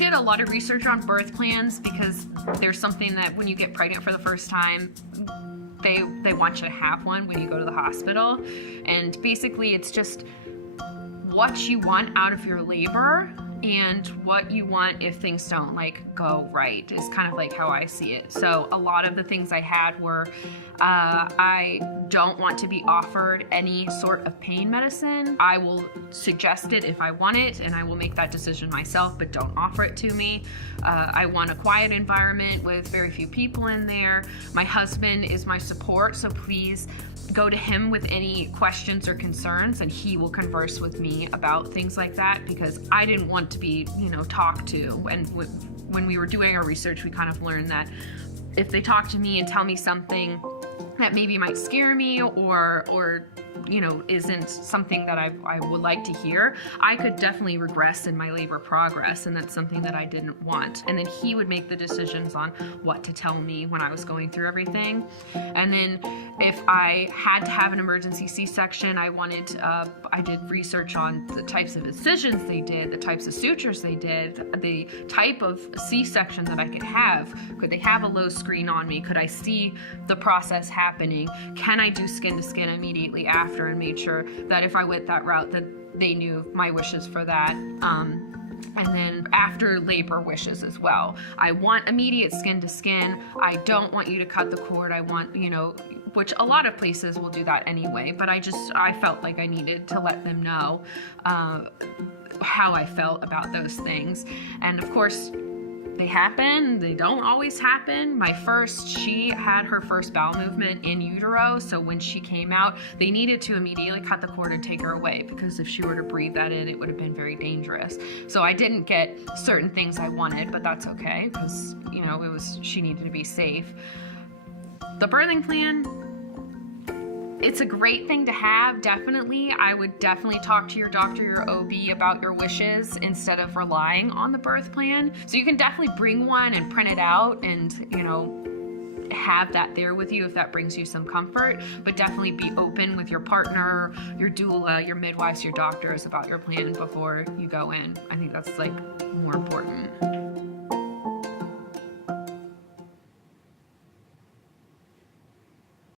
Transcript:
did a lot of research on birth plans because there's something that when you get pregnant for the first time, they want you to have one when you go to the hospital. And basically it's just what you want out of your labor and what you want if things don't go right is kind of like how I see it. So a lot of the things I had were I don't want to be offered any sort of pain medicine. I will suggest it if I want it, and I will make that decision myself, but don't offer it to me. I want a quiet environment with very few people in there. My husband is my support, so please go to him with any questions or concerns, and he will converse with me about things like that, because I didn't want to be, talked to. And when we were doing our research, we kind of learned that if they talk to me and tell me something that maybe might scare me or isn't something that I would like to hear, I could definitely regress in my labor progress, and that's something that I didn't want. And then he would make the decisions on what to tell me when I was going through everything. And then if I had to have an emergency C-section, I did research on the types of incisions they did, the types of sutures they did, the type of C-section that I could have. Could they have a low screen on me? Could I see the process happening? Can I do skin to skin immediately after, and made sure that if I went that route that they knew my wishes for that. And then after labor wishes as well. I want immediate skin to skin. I don't want you to cut the cord. I want, which a lot of places will do that anyway, but I felt like I needed to let them know how I felt about those things. And of course, they happen, they don't always happen. She had her first bowel movement in utero, so when she came out, they needed to immediately cut the cord and take her away, because if she were to breathe that in, it would have been very dangerous. So I didn't get certain things I wanted, but that's okay, because, she needed to be safe. The birthing plan, it's a great thing to have, definitely. I would definitely talk to your doctor, your OB, about your wishes instead of relying on the birth plan. So you can definitely bring one and print it out and, have that there with you if that brings you some comfort. But definitely be open with your partner, your doula, your midwives, your doctors about your plan before you go in. I think that's more important.